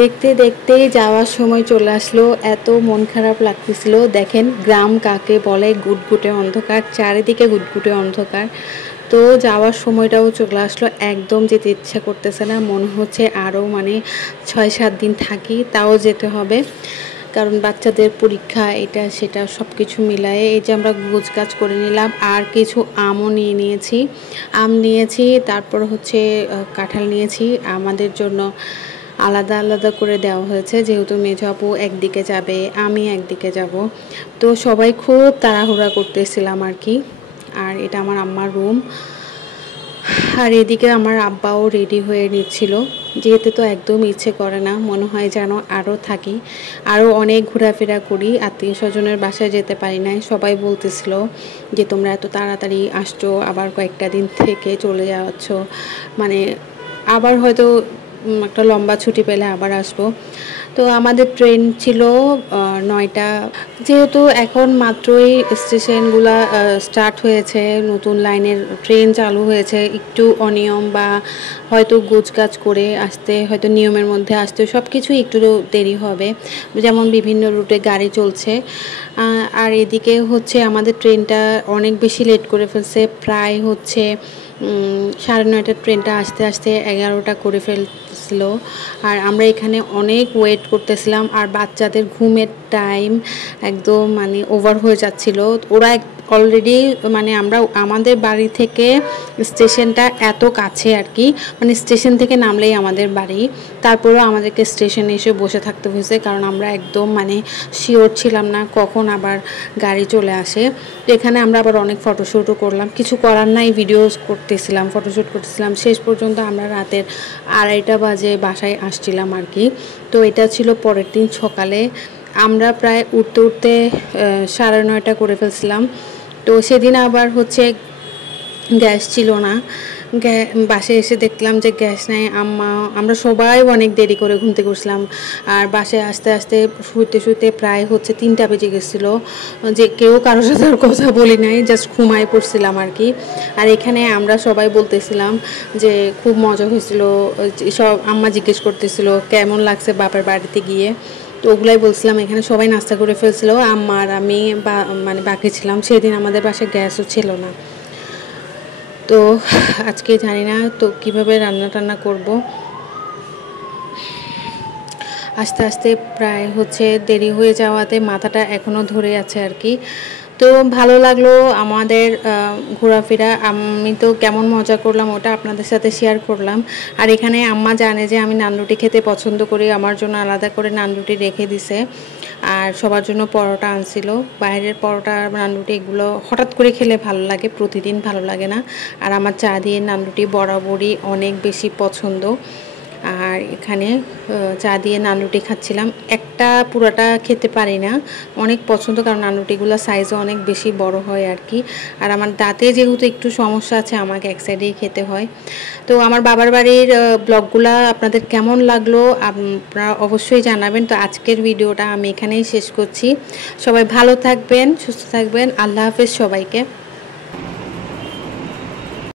দেখতে দেখতেই যাওয়ার সময় চলে আসলো। এত মন খারাপ লাগতেছিল। দেখেন গ্রাম কাকে বলে, গুটগুটে অন্ধকার, চারিদিকে গুটগুটে অন্ধকার। তো যাওয়ার সময়টাও চলে আসলো, একদম যেতে ইচ্ছা করতেছে না, মনে হচ্ছে আরও মানে 6-7 দিন থাকি তাও যেতে হবে। কারণ বাচ্চাদের পরীক্ষা, এটা সেটা সব কিছু মিলায়ে এই যে আমরা গোছগাছ করে নিলাম। আর কিছু আমও নিয়ে নিয়েছি, আম নিয়েছি, তারপর হচ্ছে কাঁঠাল নিয়েছি। আমাদের জন্য আলাদা আলাদা করে দেওয়া হয়েছে, যেহেতু মেজো আপু একদিকে যাবে, আমি একদিকে যাব। তো সবাই খুব তাড়াহুড়া করতেছিলাম আর কি। আর এটা আমার আম্মার রুম। আর এদিকে আমার আব্বাও রেডি হয়ে নিচ্ছিল। যেতে তো একদম ইচ্ছে করে না, মনে হয় যেন আরও থাকি, আরও অনেক ঘোরাফেরা করি। আত্মীয় স্বজনের বাসায় যেতে পারি নাই। সবাই বলতেছিল যে তোমরা এত তাড়াতাড়ি আসছো, আবার কয়েকটা দিন থেকে চলে যাচ্ছ, মানে আবার হয়তো একটা লম্বা ছুটি পেলে আবার আসবো। তো আমাদের ট্রেন ছিল 9টা। যেহেতু এখন মাত্রই স্টেশনগুলো স্টার্ট হয়েছে, নতুন লাইনের ট্রেন চালু হয়েছে, একটু অনিয়ম বা হয়তো গোছগাছ করে আসতে, হয়তো নিয়মের মধ্যে আসতে সব কিছুই একটু দেরি হবে। যেমন বিভিন্ন রুটে গাড়ি চলছে। আর এদিকে হচ্ছে আমাদের ট্রেনটা অনেক বেশি লেট করে ফেলছে। প্রায় হচ্ছে 9:30টার ট্রেনটা আসতে আসতে 11টা করে ফেলছিল। আর আমরা এখানে অনেক ওয়েট করতেছিলাম। আর বাচ্চাদের ঘুমের টাইম একদম মানে ওভার হয়ে যাচ্ছিল। ওরা অলরেডি মানে আমাদের বাড়ি থেকে স্টেশনটা এত কাছে আর কি, মানে স্টেশন থেকে নামলেই আমাদের বাড়ি। তারপরেও আমাদেরকে স্টেশনে এসে বসে থাকতে হয়েছে, কারণ আমরা একদম মানে শিওর ছিলাম না কখন আবার গাড়ি চলে আসে। তো এখানে আমরা আবার অনেক ফটোশ্যুটও করলাম, কিছু করার নাই, ভিডিওস করতেছিলাম, ফটোশ্যুট করতেছিলাম। শেষ পর্যন্ত আমরা রাতের 2:30টা বাজে বাসায় আসছিলাম আর কি। তো এটা ছিল পরের দিন সকালে। আমরা প্রায় উঠতে উঠতে 9:30 করে ফেলছিলাম। তো সেদিন আবার হচ্ছে গ্যাস ছিল না। বাসায় এসে দেখলাম যে গ্যাস নাই। আমরা সবাই অনেক দেরি করে ঘুম থেকে উঠছিলাম। আর বাসায় আস্তে আস্তে শুতে শুতে প্রায় হচ্ছে 3টা বেজে গেছিলো। যে কেউ কারোর সাথে আর কথা বলি নাই, জাস্ট ঘুমায় পড়ছিলাম আর কি। আর এখানে আমরা সবাই বলতেছিলাম যে খুব মজা হয়েছিল। সব আম্মা জিজ্ঞেস করতেছিল কেমন লাগছে বাপের বাড়িতে গিয়ে। তো ওগুলাই বলছিলাম। এখানে সবাই নাস্তা করে ফেলছিল, আম্মা আর আমি মানে বাকি ছিলাম। সেদিন আমাদের বাসায় গ্যাসও ছিল না। তো আজকে জানি না তো কিভাবে রান্না টান্না করব। আস্তে আস্তে প্রায় হচ্ছে দেরি হয়ে যাওয়াতে মাথাটা এখনও ধরে আছে আর কি। তো ভালো লাগলো আমাদের ঘোরাফেরা। আমি তো কেমন মজা করলাম ওটা আপনাদের সাথে শেয়ার করলাম। আর এখানে আম্মা জানে যে আমি নান রুটি খেতে পছন্দ করি, আমার জন্য আলাদা করে নান রুটি রেখে দিছে। আর সবার জন্য পরোটা আনছিল। বাইরের পরোটা, নান রুটি এগুলো হঠাৎ করে খেলে ভালো লাগে, প্রতিদিন ভালো লাগে না। আর আমার চা দিয়ে নান রুটি বরাবরই অনেক বেশি পছন্দ। আর এখানে চা দিয়ে নান রুটি খাচ্ছিলাম। একটা পুরোটা খেতে পারি না, অনেক পছন্দ, কারণ নান রুটিগুলো সাইজও অনেক বেশি বড় হয় আর কি। আর আমার দাঁতে যেহেতু একটু সমস্যা আছে, আমাকে এক সাইডেই খেতে হয়। তো আমার বাবার বাড়ির ব্লগগুলো আপনাদের কেমন লাগলো আপনারা অবশ্যই জানাবেন। তো আজকের ভিডিওটা আমি এখানেই শেষ করছি। সবাই ভালো থাকবেন, সুস্থ থাকবেন। আল্লাহ হাফেজ সবাইকে।